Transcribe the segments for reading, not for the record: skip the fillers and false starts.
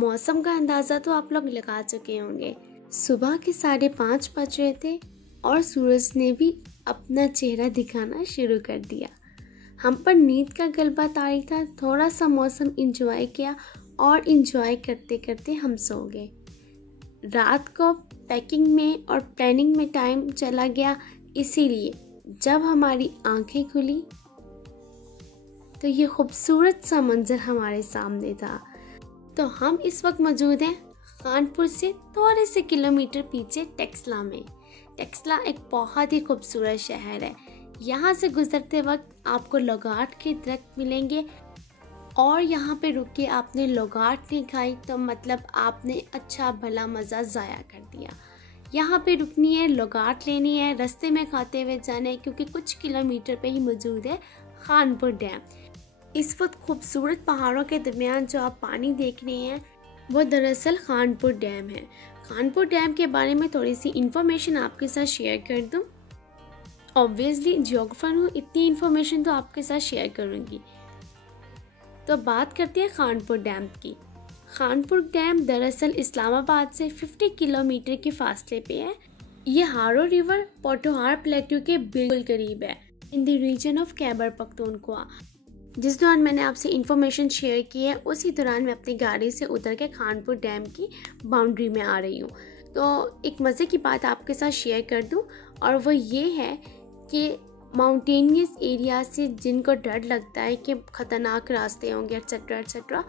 मौसम का अंदाज़ा तो आप लोग लगा चुके होंगे। सुबह के 5:30 बज रहे थे और सूरज ने भी अपना चेहरा दिखाना शुरू कर दिया। हम पर नींद का गलबा तारी था। थोड़ा सा मौसम इंजॉय किया और इंजॉय करते करते हम सो गए। रात को पैकिंग में और प्लानिंग में टाइम चला गया, इसीलिए जब हमारी आंखें खुली तो ये खूबसूरत सा मंजर हमारे सामने था। तो हम इस वक्त मौजूद हैं कानपुर से थोड़े से किलोमीटर पीछे टेक्सला में। टेक्सला एक बहुत ही खूबसूरत शहर है। यहाँ से गुजरते वक्त आपको लोगाट के दरख्त मिलेंगे और यहाँ पे रुक के आपने लोगाट नहीं खाई तो मतलब आपने अच्छा भला मज़ा ज़ाया कर दिया। यहाँ पे रुकनी है, लोगाट लेनी है, रास्ते में खाते हुए जाना है, क्योंकि कुछ किलोमीटर पे ही मौजूद है खानपुर डैम। इस वक्त खूबसूरत पहाड़ों के दरमियान जो आप पानी देख रहे हैं वो दरअसल खानपुर डैम है। खानपुर डैम के बारे में थोड़ी सी इन्फॉर्मेशन आपके साथ शेयर कर दूँ। ऑब्वियसली जियोग्राफर हूँ, इतनी इन्फॉर्मेशन तो आपके साथ शेयर करूँगी। तो बात करते हैं खानपुर डैम की। खानपुर डैम दरअसल इस्लामाबाद से 50 किलोमीटर के फासले पे है। ये हारो रिवर पोठोहार प्लेट्यू के बिल्कुल करीब है, in the region of Khyber Pakhtunkhwa. जिस दौरान मैंने आपसे इन्फॉर्मेशन शेयर की है उसी दौरान मैं अपनी गाड़ी से उतर के खानपुर डैम की बाउंड्री में आ रही हूँ। तो एक मज़े की बात आपके साथ शेयर कर दूँ, और वो ये है कि माउंटेनियस एरिया से जिनको डर लगता है कि ख़तरनाक रास्ते होंगे एट्सेट्रा एट्सेट्रा,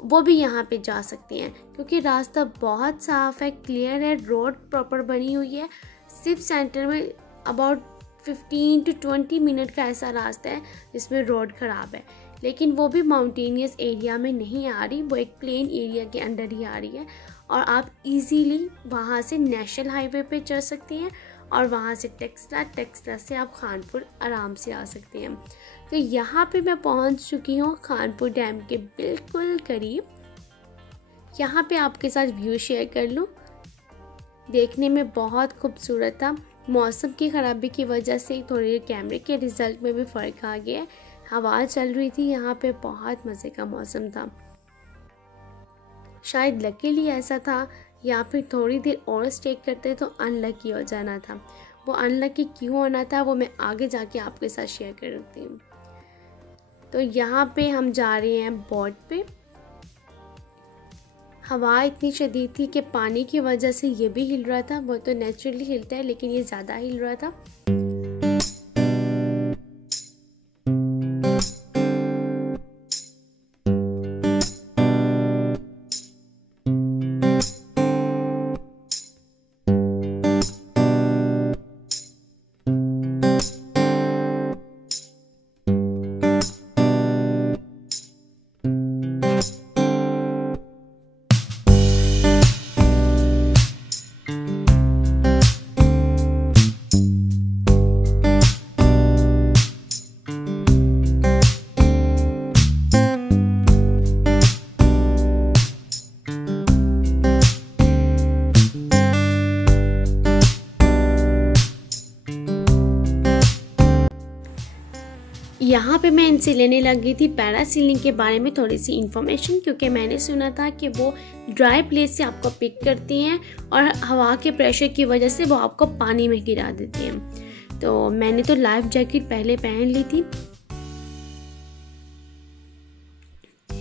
वो भी यहाँ पे जा सकते हैं, क्योंकि रास्ता बहुत साफ़ है, क्लियर है, रोड प्रॉपर बनी हुई है। सिर्फ सेंटर में अबाउट 15 to 20 मिनट का ऐसा रास्ता है जिसमें रोड ख़राब है, लेकिन वो भी माउंटेनियस एरिया में नहीं आ रही, वो एक प्लेन एरिया के अंदर ही आ रही है। और आप इजीली वहाँ से नेशनल हाईवे पे चढ़ सकते हैं और वहाँ से टेक्सला से आप खानपुर आराम से आ सकते हैं। तो यहाँ पे मैं पहुँच चुकी हूँ खानपुर डैम के बिल्कुल करीब। यहाँ पे आपके साथ व्यू शेयर कर लूँ। देखने में बहुत खूबसूरत था। मौसम की ख़राबी की वजह से थोड़ी कैमरे के रिज़ल्ट में भी फ़र्क आ गया है। हवा चल रही थी, यहाँ पे बहुत मज़े का मौसम था। शायद लकीली ऐसा था, या फिर थोड़ी देर और स्टे करते तो अनलकी हो जाना था। वो अनलकी क्यों होना था वो मैं आगे जाके आपके साथ शेयर करती हूँ। तो यहाँ पे हम जा रहे हैं बोट पे। हवा इतनी शदीद थी कि पानी की वजह से ये भी हिल रहा था। वो तो नेचुरली हिलता है, लेकिन ये ज़्यादा हिल रहा था। यहाँ पे मैं इनसे लेने लगी थी पैरासीलिंग के बारे में थोड़ी सी इन्फॉर्मेशन, क्योंकि मैंने सुना था कि वो ड्राई प्लेस से आपको पिक करती हैं और हवा के प्रेशर की वजह से वो आपको पानी में गिरा देती हैं। तो मैंने तो लाइफ जैकेट पहले पहन ली थी।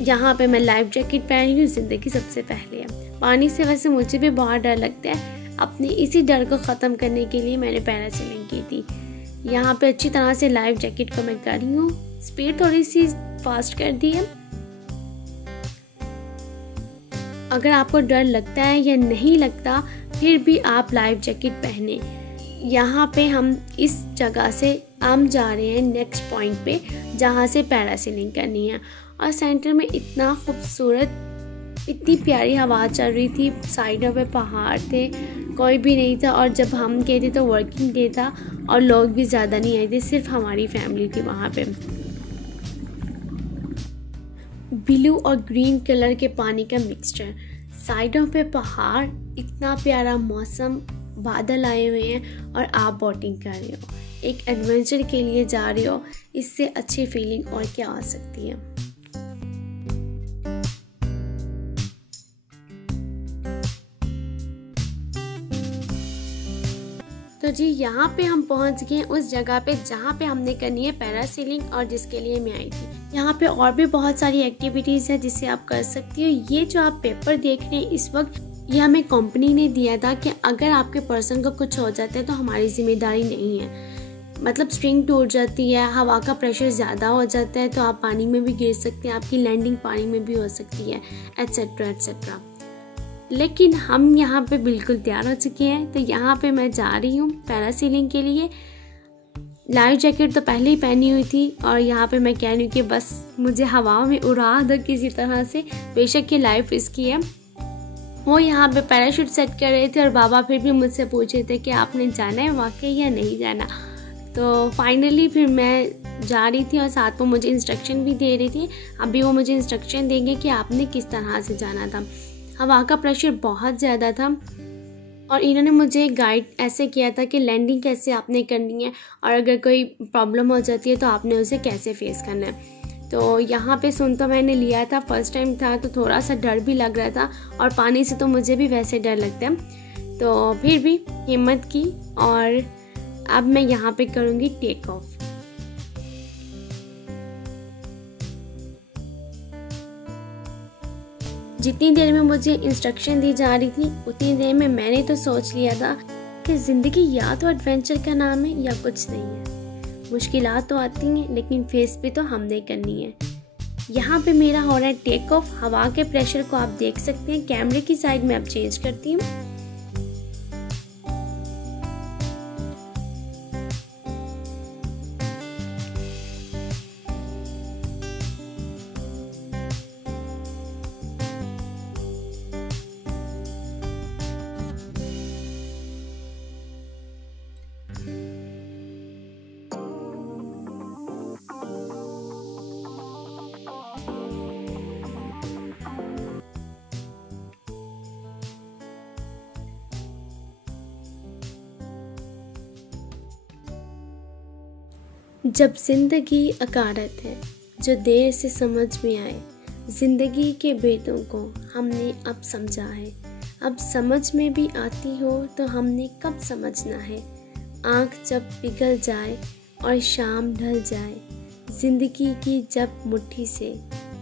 यहाँ पे मैं लाइफ जैकेट पहनी हूँ, ज़िंदगी सबसे पहले है। पानी से वैसे मुझे भी बहुत डर लगता है। अपने इसी डर को ख़त्म करने के लिए मैंने पैरासीलिंग की थी। यहाँ पे अच्छी तरह से लाइफ जैकेट को मैं कर रही हूँ। स्पीड थोड़ी सी फास्ट कर दी है। अगर आपको डर लगता है या नहीं लगता, फिर भी आप लाइफ जैकेट पहने। यहाँ पे हम इस जगह से हम जा रहे हैं नेक्स्ट पॉइंट पे, जहाँ से पैरासीलिंग करनी है। और सेंटर में इतना खूबसूरत, इतनी प्यारी हवा चल रही थी। साइडों पे पहाड़ थे, कोई भी नहीं था। और जब हम गए थे तो वर्किंग डे था और लोग भी ज़्यादा नहीं आए थे, सिर्फ हमारी फैमिली थी वहाँ पे। ब्लू और ग्रीन कलर के पानी का मिक्सचर, साइडों पे पहाड़, इतना प्यारा मौसम, बादल आए हुए हैं और आप बोटिंग कर रहे हो, एक एडवेंचर के लिए जा रहे हो। इससे अच्छी फीलिंग और क्या आ सकती है। तो जी यहाँ पे हम पहुँच गए उस जगह पे जहाँ पे हमने करनी है पैरासीलिंग और जिसके लिए मैं आई थी। यहाँ पे और भी बहुत सारी एक्टिविटीज़ है जिसे आप कर सकती हो। ये जो आप पेपर देख रहे हैं इस वक्त, ये हमें कंपनी ने दिया था कि अगर आपके पर्सन को कुछ हो जाता है तो हमारी जिम्मेदारी नहीं है। मतलब स्ट्रिंग टूट जाती है, हवा का प्रेशर ज़्यादा हो जाता है तो आप पानी में भी गिर सकते हैं, आपकी लैंडिंग पानी में भी हो सकती है, एट्सेट्रा एट्सेट्रा। लेकिन हम यहाँ पे बिल्कुल तैयार हो चुके हैं। तो यहाँ पे मैं जा रही हूँ पैरासीलिंग के लिए। लाइफ जैकेट तो पहले ही पहनी हुई थी और यहाँ पे मैं कह रही हूँ कि बस मुझे हवा में उड़ा दो किसी तरह से, बेशक ये लाइफ रिस्की है। वो यहाँ पे पैराशूट सेट कर रहे थे और बाबा फिर भी मुझसे पूछ रहे थे कि आपने जाना है वाकई या नहीं जाना। तो फाइनली फिर मैं जा रही थी और साथ में मुझे इंस्ट्रक्शन भी दे रही थी। अभी वो मुझे इंस्ट्रक्शन देंगे कि आपने किस तरह से जाना था। हवा का प्रेशर बहुत ज़्यादा था और इन्होंने मुझे गाइड ऐसे किया था कि लैंडिंग कैसे आपने करनी है और अगर कोई प्रॉब्लम हो जाती है तो आपने उसे कैसे फेस करना है। तो यहाँ पे सुन तो मैंने लिया था, फर्स्ट टाइम था तो थोड़ा सा डर भी लग रहा था और पानी से तो मुझे भी वैसे डर लगता है। तो फिर भी हिम्मत की और अब मैं यहाँ पे करूँगी टेक ऑफ। जितनी देर में मुझे इंस्ट्रक्शन दी जा रही थी उतनी देर में मैंने तो सोच लिया था कि ज़िंदगी या तो एडवेंचर का नाम है या कुछ नहीं है। मुश्किलात तो आती हैं लेकिन फेस भी तो हमने करनी है। यहाँ पे मेरा हो रहा है टेक ऑफ। हवा के प्रेशर को आप देख सकते हैं। कैमरे की साइड में अब चेंज करती हूँ। जब जिंदगी अकारत है जो देर से समझ में आए, जिंदगी के भेदों को हमने अब समझा है। अब समझ में भी आती हो तो हमने कब समझना है। आँख जब पिघल जाए और शाम ढल जाए, जिंदगी की जब मुट्ठी से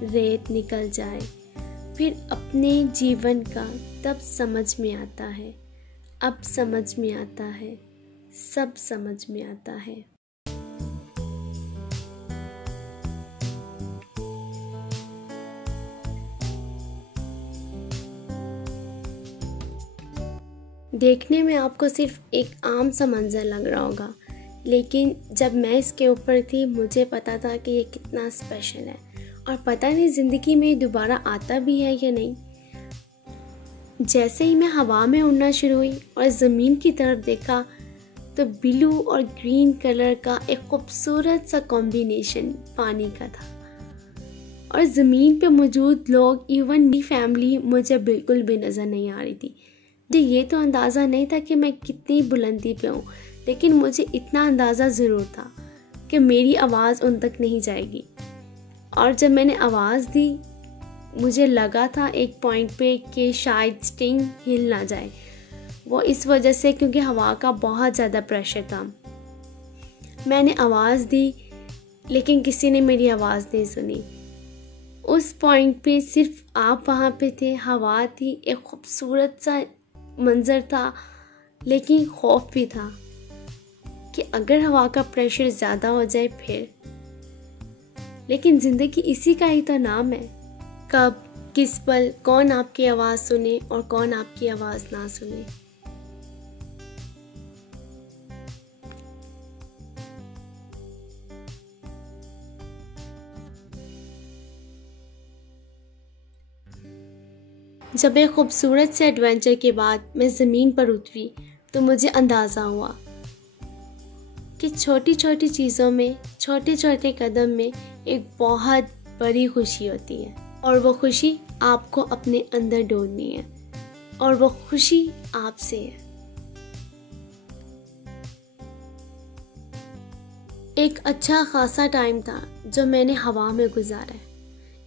रेत निकल जाए, फिर अपने जीवन का तब समझ में आता है। अब समझ में आता है, सब समझ में आता है। देखने में आपको सिर्फ एक आम सा मंजर लग रहा होगा, लेकिन जब मैं इसके ऊपर थी मुझे पता था कि ये कितना स्पेशल है और पता नहीं ज़िंदगी में दोबारा आता भी है या नहीं। जैसे ही मैं हवा में उड़ना शुरू हुई और ज़मीन की तरफ देखा तो ब्लू और ग्रीन कलर का एक खूबसूरत सा कॉम्बिनेशन पानी का था और ज़मीन पे मौजूद लोग, इवन मेरी फैमिली मुझे बिल्कुल भी नज़र नहीं आ रही थी। मुझे ये तो अंदाज़ा नहीं था कि मैं कितनी बुलंदी पे हूँ, लेकिन मुझे इतना अंदाज़ा ज़रूर था कि मेरी आवाज़ उन तक नहीं जाएगी। और जब मैंने आवाज़ दी मुझे लगा था एक पॉइंट पे कि शायद स्टिंग हिल ना जाए। वो इस वजह से क्योंकि हवा का बहुत ज़्यादा प्रेशर था। मैंने आवाज़ दी लेकिन किसी ने मेरी आवाज़ नहीं सुनी। उस पॉइंट पे सिर्फ आप वहाँ पे थे, हवा थी, एक खूबसूरत सा मंज़र था, लेकिन खौफ भी था कि अगर हवा का प्रेशर ज़्यादा हो जाए फिर। लेकिन ज़िंदगी इसी का ही तो नाम है, कब किस पल कौन आपकी आवाज़ सुने और कौन आपकी आवाज़ ना सुने। जब एक खूबसूरत से एडवेंचर के बाद मैं ज़मीन पर उतरी तो मुझे अंदाज़ा हुआ कि छोटी छोटी चीज़ों में, छोटे छोटे कदम में एक बहुत बड़ी खुशी होती है और वो खुशी आपको अपने अंदर ढूंढनी है और वो खुशी आपसे है। एक अच्छा खासा टाइम था जो मैंने हवा में गुजारा है।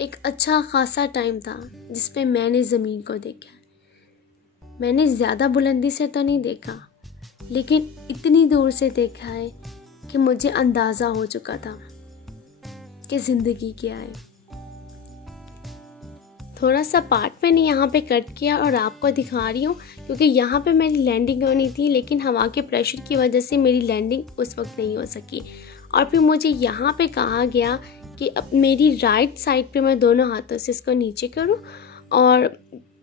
एक अच्छा खासा टाइम था जिस पे मैंने ज़मीन को देखा। मैंने ज़्यादा बुलंदी से तो नहीं देखा, लेकिन इतनी दूर से देखा है कि मुझे अंदाज़ा हो चुका था कि ज़िंदगी क्या है। थोड़ा सा पार्ट मैंने यहाँ पे कट किया और आपको दिखा रही हूँ, क्योंकि यहाँ पे मेरी लैंडिंग होनी थी, लेकिन हवा के प्रेशर की वजह से मेरी लैंडिंग उस वक्त नहीं हो सकी। और फिर मुझे यहाँ पे कहा गया कि अब मेरी राइट साइड पे मैं दोनों हाथों से इसको नीचे करूँ और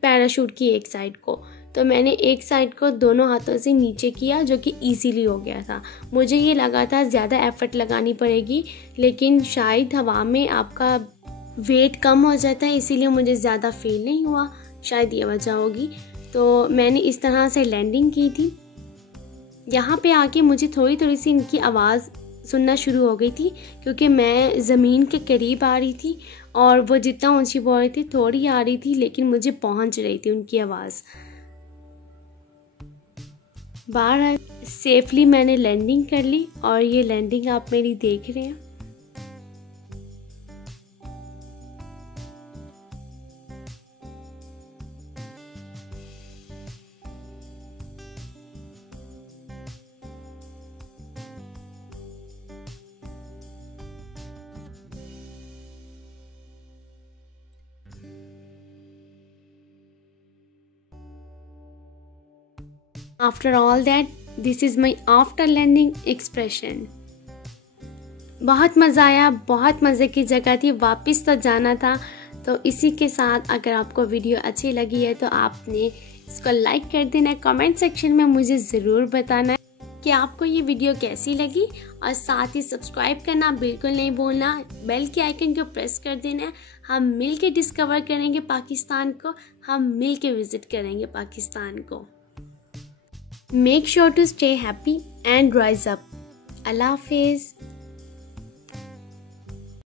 पैराशूट की एक साइड को। तो मैंने एक साइड को दोनों हाथों से नीचे किया, जो कि इजीली हो गया था। मुझे ये लगा था ज़्यादा एफर्ट लगानी पड़ेगी, लेकिन शायद हवा में आपका वेट कम हो जाता है, इसीलिए मुझे ज़्यादा फील नहीं हुआ, शायद ये वजह होगी। तो मैंने इस तरह से लैंडिंग की थी। यहाँ पे आके मुझे थोड़ी थोड़ी सी इनकी आवाज़ सुनना शुरू हो गई थी, क्योंकि मैं ज़मीन के करीब आ रही थी और वो जितना ऊंची बोल रही थी थोड़ी आ रही थी, लेकिन मुझे पहुंच रही थी उनकी आवाज़। बाहर सेफली मैंने लैंडिंग कर ली और ये लैंडिंग आप मेरी देख रहे हैं। After all that, this is my after landing expression. बहुत मज़ा आया, बहुत मज़े की जगह थी, वापस तो जाना था। तो इसी के साथ अगर आपको वीडियो अच्छी लगी है तो आपने इसको लाइक कर देना है। कमेंट सेक्शन में मुझे ज़रूर बताना है कि आपको ये वीडियो कैसी लगी, और साथ ही सब्सक्राइब करना बिल्कुल नहीं भूलना, बेल के आइकन को प्रेस कर देना है। हम मिल के डिस्कवर करेंगे पाकिस्तान को, हम मिल के विज़िट करेंगे पाकिस्तान को। Make sure to stay happy and rise up. Allah Hafiz.